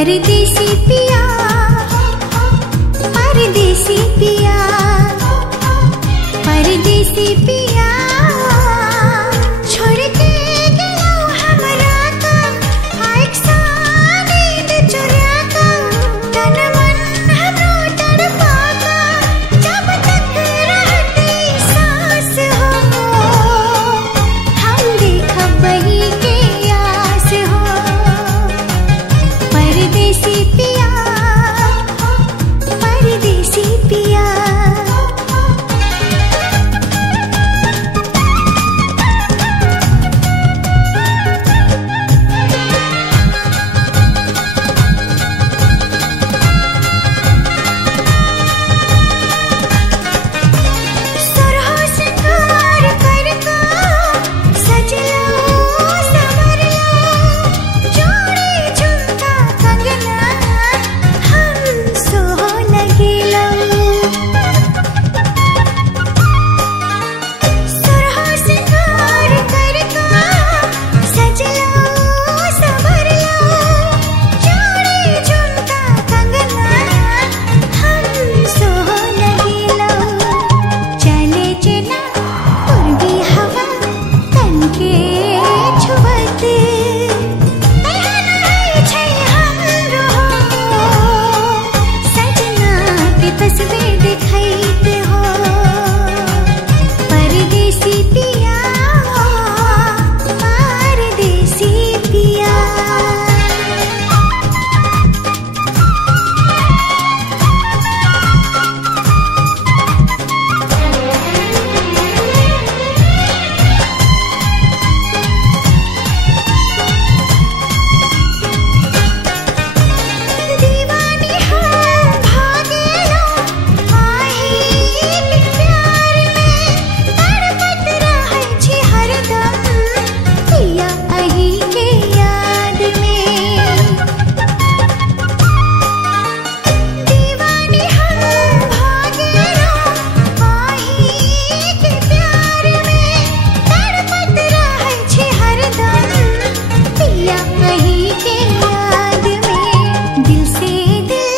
परदेसी पिया, परदेसी पिया, परदेसी पिया, छोड़ के गया हमरा का एक नींद चुरा का, तन मन हमरो तड़पा का, जब तक रहती सांस हो, हम देखब वही के आस हो। परदेसी पिया, परदेसी पिया, सुरहो सिंगार करका सजलो संवरलो, जोड़ी झुमका कंगना हम सोह लगेलो। सुरहो सिंगार करका सजलो संवरलो, जोड़ी झुमका कंगना हम सोह लगेलो। चले चला पूर्वी हवा तन के छुवत, तहन है छै हमरो सजना के तस्वीर दिखैत हो। परदेसी पिया, परदेसी पिया। दीवानी हम भागेलो आही के प्यार में, तड़पत रहै छी हरदम पिया अही के याद में। दीवानी हम भागेलो आही के प्यार में, तड़पत रहै छी हरदम पिया अही के याद में। दिल से दिल,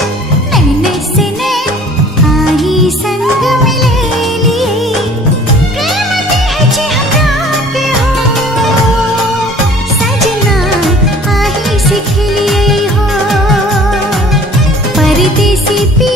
नैन से नैन आही संग मिलेली, प्रेम देह छी हमरा के हो, सजना आही से खिलिए हो। परदेसी पिया,